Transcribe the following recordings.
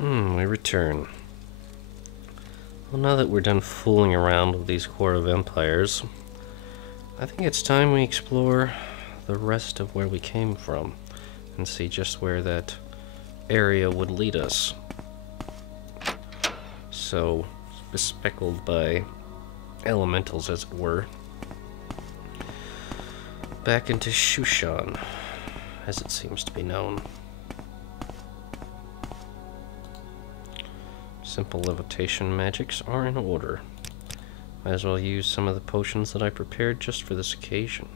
We return. Well, now that we're done fooling around with these Core of Empires, I think it's time we explore the rest of where we came from and see just where that area would lead us. So, bespeckled by elementals, as it were. Back into Shushan, as it seems to be known. Simple levitation magics are in order. Might as well use some of the potions that I prepared just for this occasion.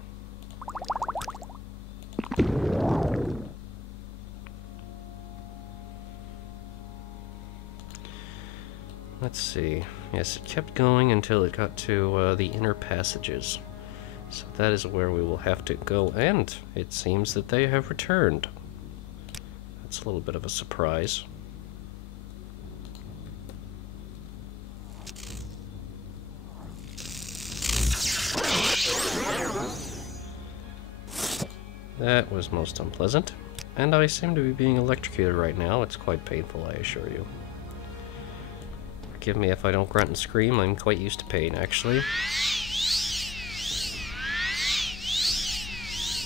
Let's see. Yes, it kept going until it got to the inner passages. So that is where we will have to go, and it seems that they have returned. That's a little bit of a surprise. That was most unpleasant, and I seem to be being electrocuted right now. It's quite painful, I assure you. Forgive me if I don't grunt and scream. I'm quite used to pain, actually.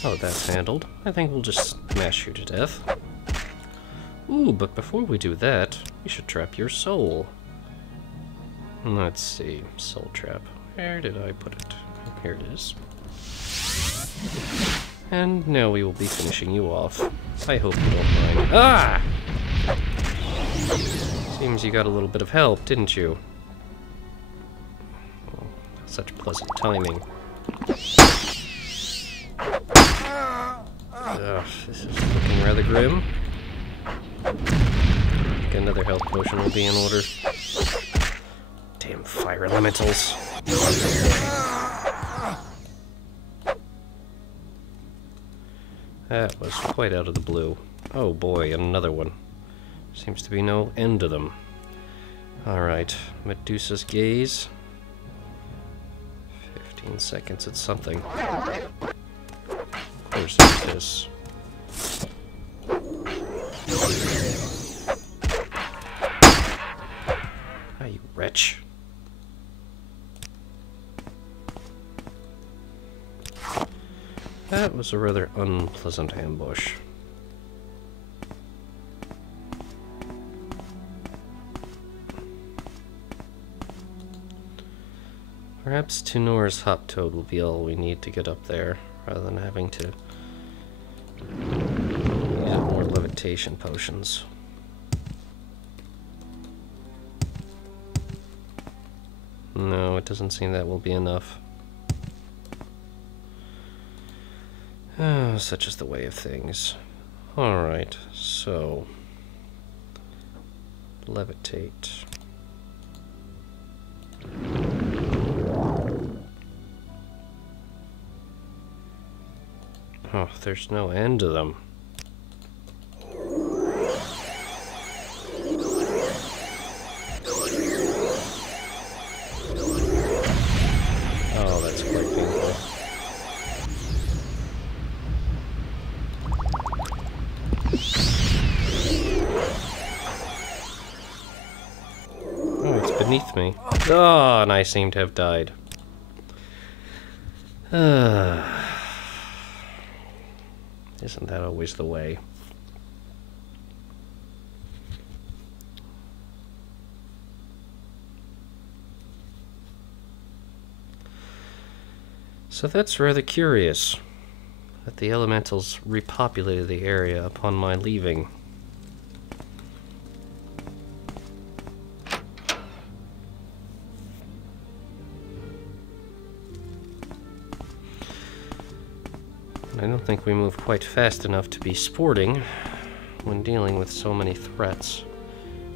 Oh, that's handled. I think we'll just smash you to death. Ooh, but before we do that, we should trap your soul. Let's see. Soul trap. Where did I put it? Here it is. And now we will be finishing you off. I hope you don't mind. Ah! Seems you got a little bit of help, didn't you? Oh, such pleasant timing. This is looking rather grim. I think another health potion will be in order. Damn fire elementals. That was quite out of the blue. Oh boy, another one. Seems to be no end to them. Alright, Medusa's Gaze. 15 seconds at something. Where's this? Ah, you wretch. That was a rather unpleasant ambush. Perhaps Tenor's Hop Toad will be all we need to get up there, rather than having to use more levitation potions. No, it doesn't seem that will be enough. Such is the way of things. Alright, so... levitate. Oh, there's no end to them. Oh, that's quite painful. Oh, it's beneath me. Oh, and I seem to have died. Isn't that always the way? So that's rather curious, that the elementals repopulated the area upon my leaving. I don't think we move quite fast enough to be sporting when dealing with so many threats,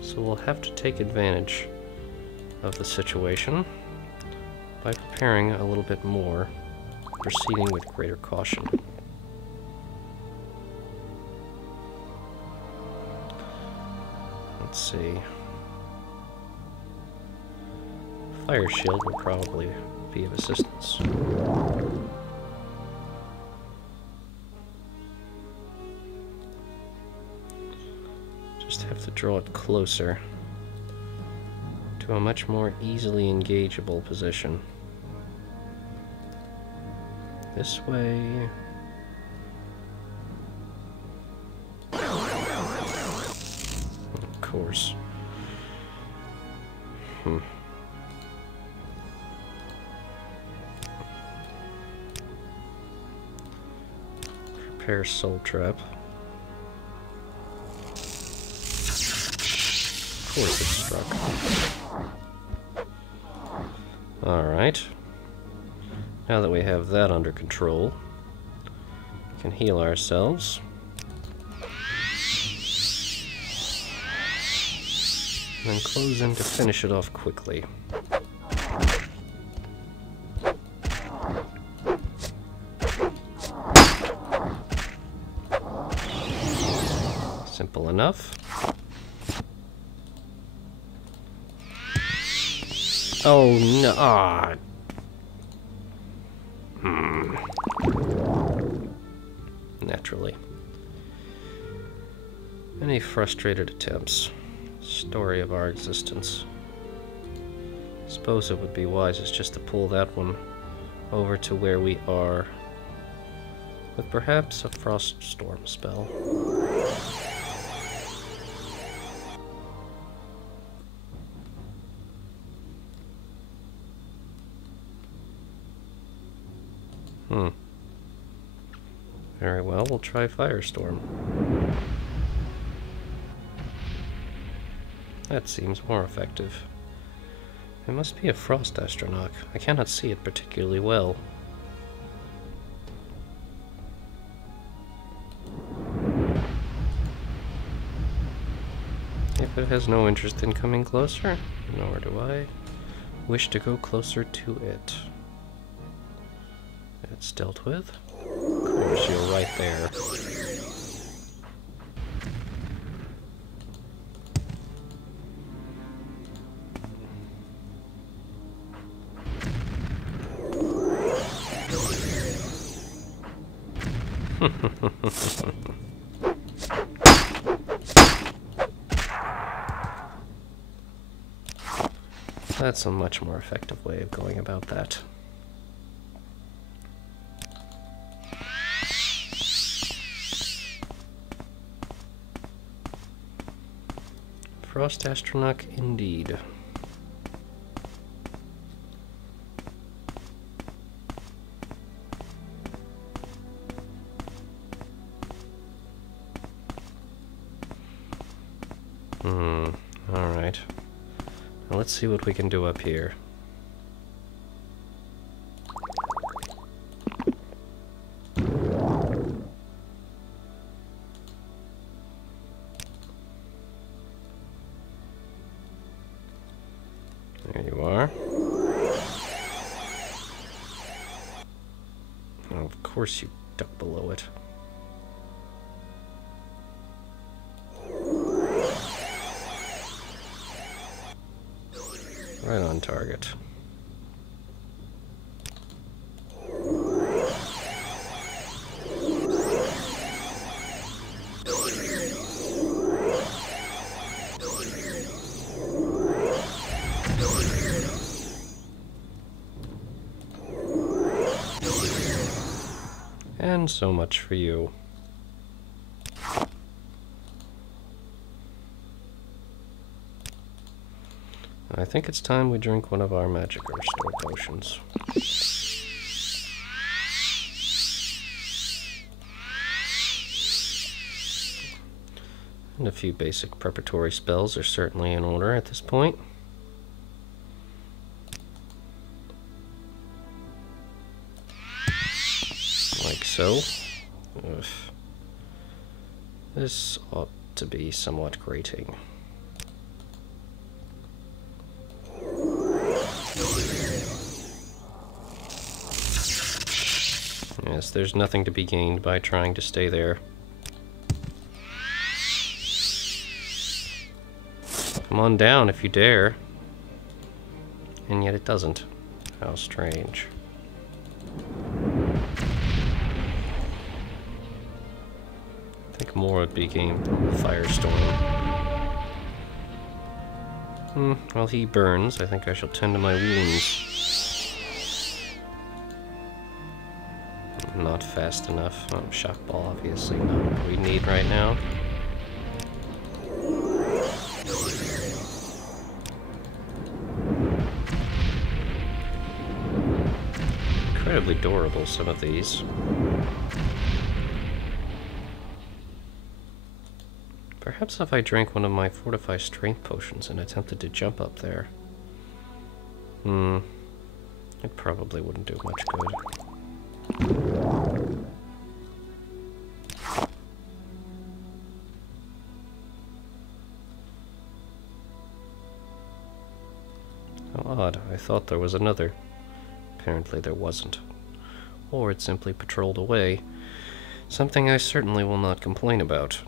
so we'll have to take advantage of the situation by preparing a little bit more, proceeding with greater caution. Let's see. Fire shield will probably be of assistance. Just have to draw it closer to a much more easily engageable position. This way. Of course. Prepare Soul Trap. Of course it struck. Alright. Now that we have that under control, we can heal ourselves. And then close in to finish it off quickly. Simple enough. Oh no! Ah. Naturally. Any frustrated attempts? Story of our existence. Suppose it would be wisest just to pull that one over to where we are, with perhaps a frost storm spell. Very well, we'll try Firestorm. That seems more effective. It must be a Frost Astronach. I cannot see it particularly well. If it has no interest in coming closer, nor do I wish to go closer to it. It's dealt with. Of course, you're right there. That's a much more effective way of going about that. Frost Astronach indeed. Alright. Now let's see what we can do up here. There you are. Oh, of course you duck below it. Right on target. And so much for you. I think it's time we drink one of our Magicka Restore potions. And a few basic preparatory spells are certainly in order at this point. Like so. Ugh. This ought to be somewhat grating. Yes, there's nothing to be gained by trying to stay there. Come on down if you dare. And yet it doesn't. How strange. I think more would be gained from Firestorm. While he burns, I think I shall tend to my wounds. Not fast enough. Shock ball, obviously not what we need right now. Incredibly durable, some of these. Perhaps if I drank one of my Fortify Strength potions and attempted to jump up there. It probably wouldn't do much good. How odd. I thought there was another. Apparently there wasn't. Or it simply patrolled away. Something I certainly will not complain about.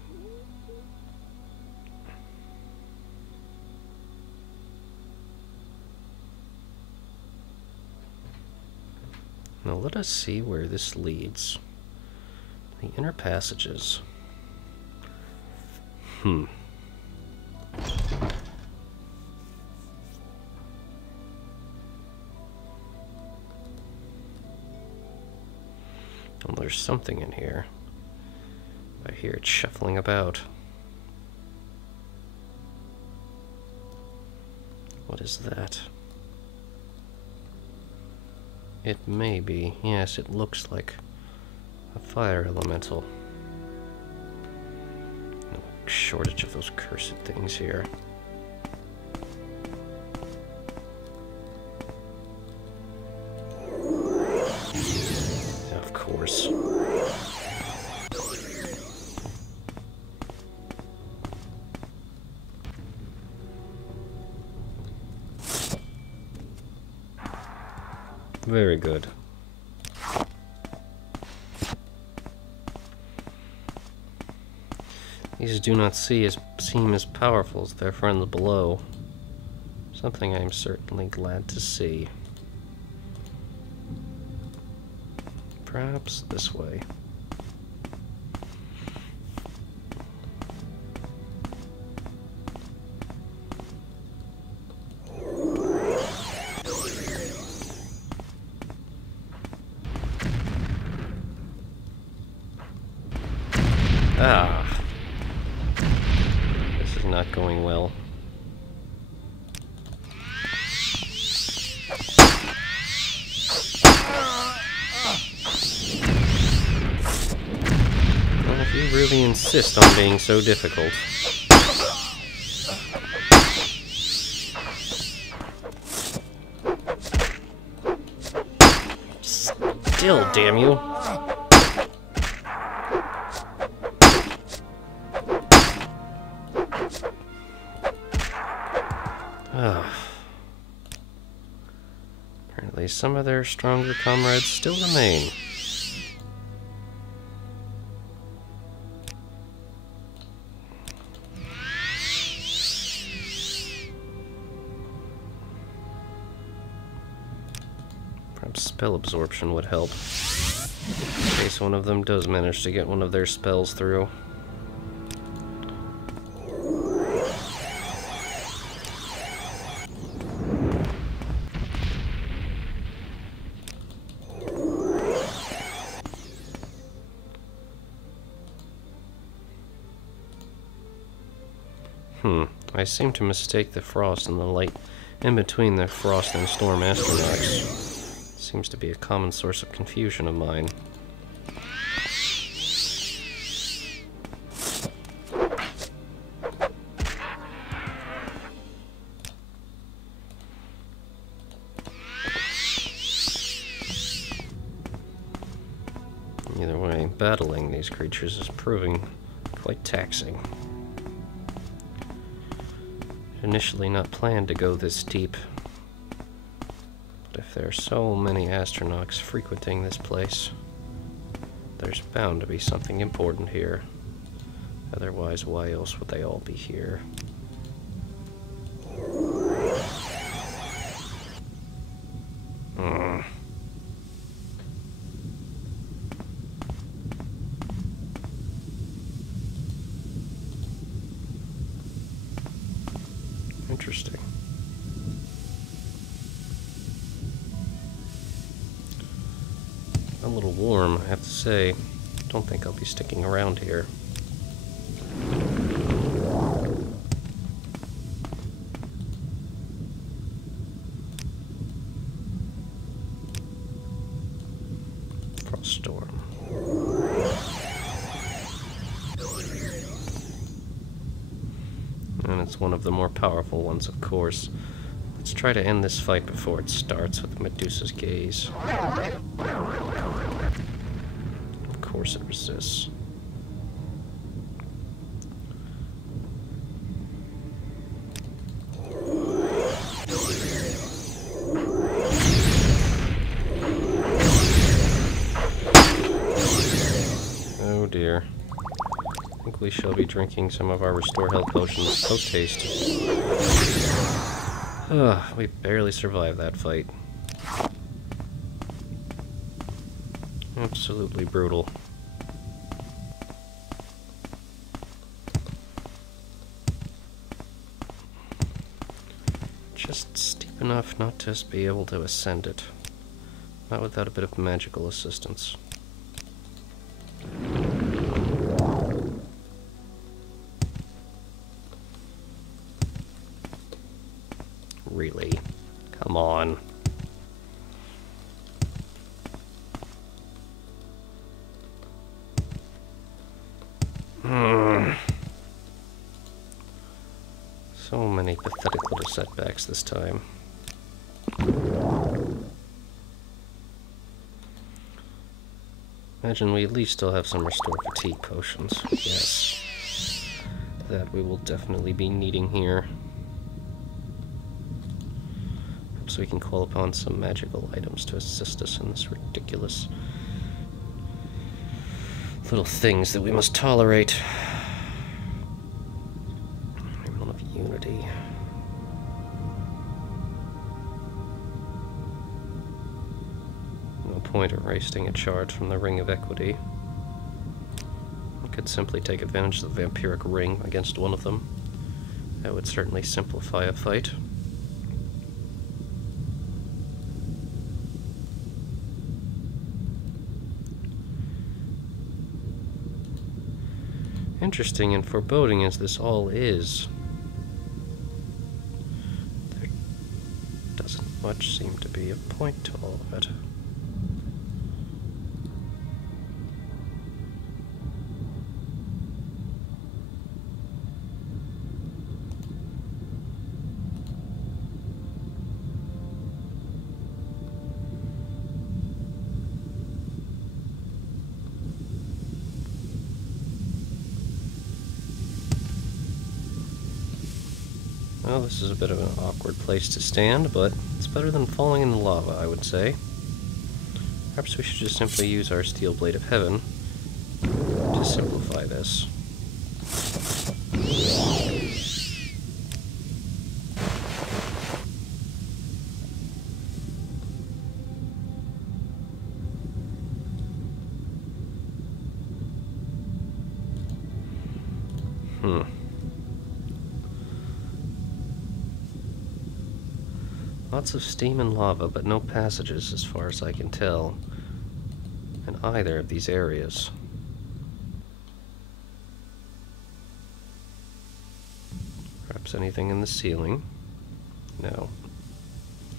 Now let us see where this leads. The inner passages. Well, there's something in here. I hear it shuffling about. What is that? It may be. Yes, it looks like a fire elemental. No shortage of those cursed things here. Of course. Very good. These do not seem as powerful as their friends below. Something I am certainly glad to see. Perhaps this way. Ah. This is not going well. Well, if you really insist on being so difficult. Still, damn you. Apparently some of their stronger comrades still remain. Perhaps spell absorption would help, in case one of them does manage to get one of their spells through. I seem to mistake the frost and the light in between the frost and storm Astronachs. Seems to be a common source of confusion of mine. Either way, battling these creatures is proving quite taxing. Initially not planned to go this deep, but if there are so many Astronachs frequenting this place, there's bound to be something important here. Otherwise, why else would they all be here? Interesting. little warm, I have to say. Don't think I'll be sticking around here. Froststorm. And it's one of the more powerful ones, of course. Let's try to end this fight before it starts with Medusa's Gaze. Of course it resists. Oh dear. I think we shall be drinking some of our Restore Health potions post-haste. We barely survived that fight. Absolutely brutal. Just steep enough not to be able to ascend it. Not without a bit of magical assistance. Really? Come on. So many pathetic little setbacks this time. Imagine we at least still have some Restore Fatigue potions. Yes. That we will definitely be needing here. So we can call upon some magical items to assist us in this ridiculous little things that we must tolerate. Emblem of Unity. No point in wasting a charge from the Ring of Equity. I could simply take advantage of the Vampiric Ring against one of them. That would certainly simplify a fight. Interesting and foreboding as this all is, there doesn't much seem to be a point to all of it. Well, this is a bit of an awkward place to stand, but it's better than falling in the lava, I would say. Perhaps we should just simply use our Steel Blade of Heaven to simplify this. Lots of steam and lava, but no passages as far as I can tell in either of these areas. Perhaps anything in the ceiling? No.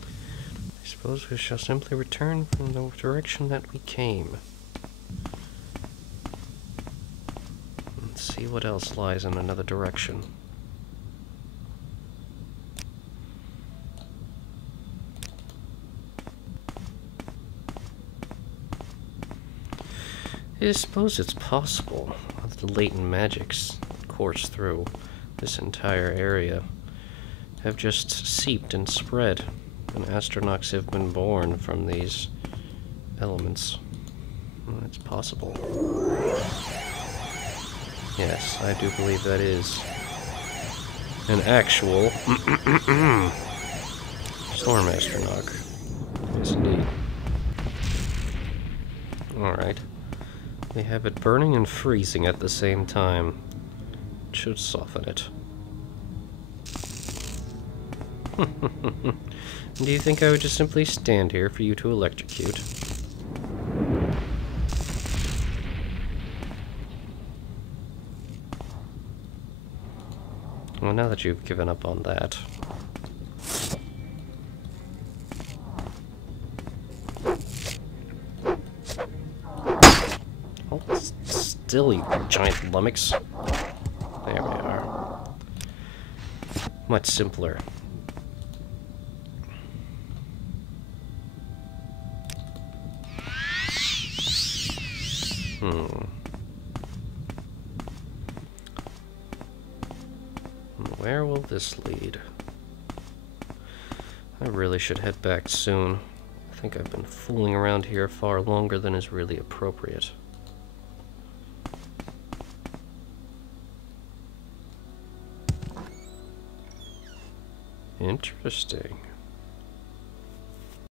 I suppose we shall simply return from the direction that we came. And see what else lies in another direction. I suppose it's possible that the latent magics course through this entire area have just seeped and spread, and Astronachs have been born from these elements. Well, it's possible. Yes, I do believe that is an actual Storm Astronach. Yes, indeed. Alright. We have it burning and freezing at the same time. It should soften it. Do you think I would just simply stand here for you to electrocute? Well, now that you've given up on that... Oh, still, you giant lummox. There we are. Much simpler. Where will this lead? I really should head back soon. I think I've been fooling around here far longer than is really appropriate. Interesting.